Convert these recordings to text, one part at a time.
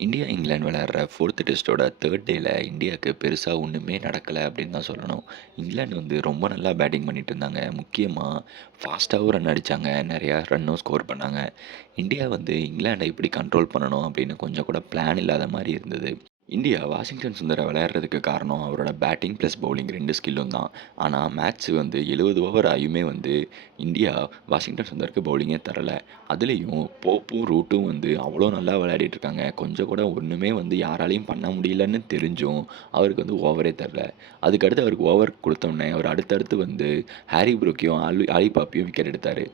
India, England விளையாடுற 4த் டெஸ்ட்டோட 3 டேல இந்தியாவுக்கு பெருசா ஒண்ணுமே நடக்கல அப்படின்னு தான் சொல்லணும். இங்கிலாந்து வந்து ரொம்ப நல்லா பேட்டிங் பண்ணிட்டு இருந்தாங்க. முக்கியமா ஃபாஸ்ட்டாவும் ரன் அடிச்சாங்க. நெறையா ரன்னும் ஸ்கோர் பண்ணாங்க. இந்தியா வந்து இங்கிலாண்ட எப்படி கண்ட்ரோல் பண்ணணும் அப்படின்னு கொஞ்சம் கூட பிளான் இல்லாத மாரி இருந்தது. இந்தியா வாஷிங்டன் சுந்தர விளையாடுறதுக்கு காரணம் அவரோட பேட்டிங் ப்ளஸ் பவுலிங் 2 ஸ்கில்லும் தான். ஆனா மேட்ச் வந்து 70 ஓவர் ஆயுமே வந்து இந்தியா வாஷிங்டன் சுந்தருக்கு பவுலிங்கே தரல. அதுலேயும் போப்பும், ரூட்டும் வந்து அவ்வளோ நல்லா விளையாடிட்டு இருக்காங்க. கொஞ்சம் கூட ஒண்ணுமே வந்து யாராலயும் பண்ண முடியலன்னு தெரிஞ்சும், அவருக்கு வந்து ஓவரே தரல. அதுக்கடுத்து அவருக்கு ஓவர் குடுத்தோனே, அவர் அடுத்தடுத்து வந்து ஹாரி ப்ரூக்கையும், ஆலி பாப்பியும் விக்கெட் எடுத்தாரு.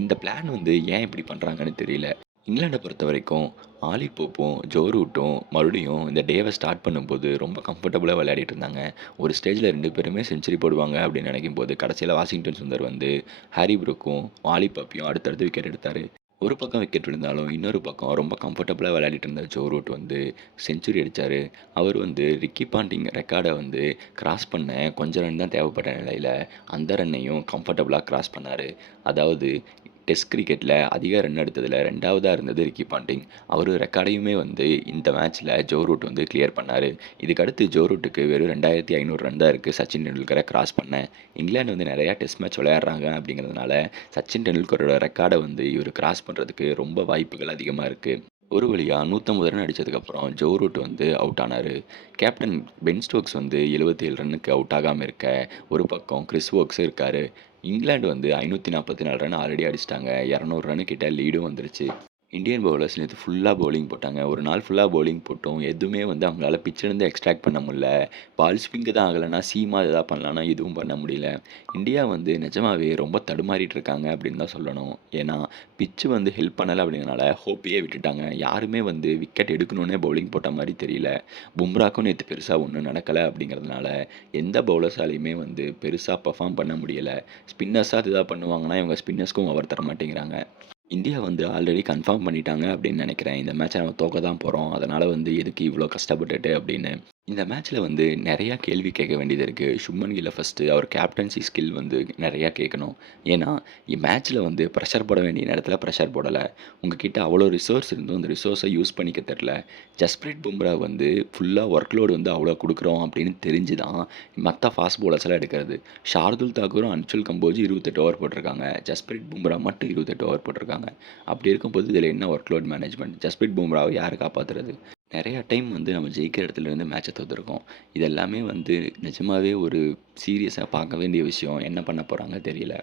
இந்த பிளான் வந்து ஏன் இப்படி பண்றாங்கன்னு தெரியல. இங்கிலாண்ட பொறுத்தவரைக்கும், ஆலி போப்பும், ஜோ ரூட்டும் மறுபடியும் இந்த டேவ ஸ்டார்ட் பண்ணும்போது ரொம்ப கம்ஃபர்டபுளா விளையாடிட்டு இருந்தாங்க. ஒரு ஸ்டேஜ்ல 2 பேருமே செஞ்சுரி போடுவாங்க அப்படின்னு நினைக்கும்போது, கடைசியில வாஷிங்டன் சுந்தர் வந்து ஹாரி ப்ரூக்கும், ஆலி பாப்பியும் அடுத்தடுத்து விக்கெட் எடுத்தாரு. ஒரு பக்கம் விக்கெட் விழுந்தாலும், இன்னொரு பக்கம் ரொம்ப கம்ஃபர்டபுளா விளையாடிட்டு இருந்த ஜோ ரூட் வந்து செஞ்சுரி அடிச்சாரு. அவர் வந்து ரிக்கி பாண்டிங் ரெக்கார்ட வந்து கிராஸ் பண்ண கொஞ்சம் ரன் தான் தேவைப்பட்ட நிலையில, அந்த ரன்னையும் கம்ஃபர்டபுளா கிராஸ் பண்ணாரு. அதாவது டெஸ்ட் கிரிக்கெட்ல அதிக ரன் எடுத்ததுல 2வதா இருந்தது ரிக்கி பாண்டிங். அவரு ரெக்கார்டையுமே வந்து இந்த மேட்ச்ல ஜோ ரூட் வந்து கிளியர் பண்ணாரு. இதுக்கடுத்து ஜோ ரூட்டுக்கு வெறும் 2500 ரன் தான் இருக்கு சச்சின் டெண்டுல்கரை கிராஸ் பண்ண. இங்கிலாந்து வந்து நிறையா டெஸ்ட் மேட்ச் விளையாடுறாங்க அப்படிங்கிறதுனால, சச்சின் டெண்டுல்கரோட ரெக்கார்ட வந்து இவரு கிராஸ் பண்றதுக்கு ரொம்ப வாய்ப்புகள் அதிகமா இருக்கு. ஒரு வழியா 150 ரன் அடிச்சதுக்கப்புறம் ஜோ ரூட் வந்து அவுட் ஆனாரு. கேப்டன் பென் ஸ்டோக்ஸ் வந்து 77 ரன்னுக்கு அவுட் ஆகாம இருக்க, ஒரு பக்கம் கிறிஸ் வோக்ஸ் இருக்காரு. இங்கிலாந்து வந்து 544 ரன் ஆல்ரெடி அடிச்சிட்டாங்க. 200 ரன்னு கிட்ட லீடும் வந்துருச்சு. இந்தியன் பவுலர்ஸ் நேத்து ஃபுல்லா பவுலிங் போட்டாங்க. ஒரு நாள் ஃபுல்லா பவுலிங் போட்டும், எதுவுமே வந்து அவங்களால பிட்ச்லேருந்து எக்ஸ்ட்ராக்ட் பண்ண முடியல. பால் ஸ்விங்கு தான் ஆகலன்னா, சீமா எதா பண்ணலான்னா, எதுவும் பண்ண முடியல. இந்தியா வந்து நிஜமாவே ரொம்ப தடுமாறிட்டு இருக்காங்க அப்படின்னு தான் சொல்லணும். ஏன்னா, பிட்ச் வந்து ஹெல்ப் பண்ணல அப்படிங்கிறனால ஹோப்பையே விட்டுட்டாங்க. யாருமே வந்து விக்கெட் எடுக்கணும்னே பவுலிங் போட்ட மாரி தெரியல. பும்ராக்கும் நேத்து பெருசா ஒண்ணும் நடக்கல அப்படிங்கிறதுனால, எந்த பவுலர்ஸாலயுமே வந்து பெருசா பெர்ஃபார்ம் பண்ண முடியல. ஸ்பின்னர்ஸாவது எதா பண்ணுவாங்கன்னா, இவங்க ஸ்பின்னர்ஸ்க்கும் ஓவர் தர மாட்டேங்கிறாங்க. இந்தியா வந்து ஆல்ரெடி கன்ஃபார்ம் பண்ணிட்டாங்க அப்படின்னு நினைக்கிறேன். இந்த மேட்ச நம்ம தோக்க தான் போறோம். அதனால வந்து எதுக்கு இவ்ளோ கஷ்டப்பட்டுட்டு அப்படின்னு. இந்த மேட்ச்ல வந்து நெறையா கேள்வி கேட்க வேண்டியது இருக்கு. சுப்மன் கில்ல ஃபர்ஸ்ட்டு அவர் கேப்டன்சி ஸ்கில் வந்து நெறையா கேட்கணும். ஏன்னா, மேட்ச்ல வந்து பிரஷர் போட வேண்டிய நேரத்தில பிரஷர் போடல. உங்ககிட்ட அவ்வளோ ரிசோர்ஸ் இருந்தும் அந்த ரிசோர்ஸ யூஸ் பண்ணிக்க தெரியல. ஜஸ்பிரீத் பும்ரா வந்து ஃபுல்லா ஒர்க் லோட் வந்து அவ்வளோ குடுக்குறோம் அப்படின்னு தெரிஞ்சு தான் மத்த ஃபாஸ்ட் பவுலர்ஸ்லாம் எடுக்கிறது. ஷார்துல் தாக்கூரும், அன்சுல் கம்போஜும் 28 ஓவர் போட்டிருக்காங்க. ஜஸ்பிரீத் பும்ரா மட்டும் 28 ஓவர் போட்டிருக்காங்க. அப்படி இருக்கும்போது இதில என்ன ஒர்க் லோட் மேனேஜ்மெண்ட்? ஜஸ்பிரீத் பும்ராவ யாரு காப்பாத்துறது? நெறையா டைம் வந்து நம்ம ஜெயிக்கிற இடத்துலருந்து மேட்ச தோத்துருக்கோம். இது எல்லாமே வந்து நிஜமாவே ஒரு சீரியஸா பார்க்க வேண்டிய விஷயம். என்ன பண்ண போறாங்க தெரியல.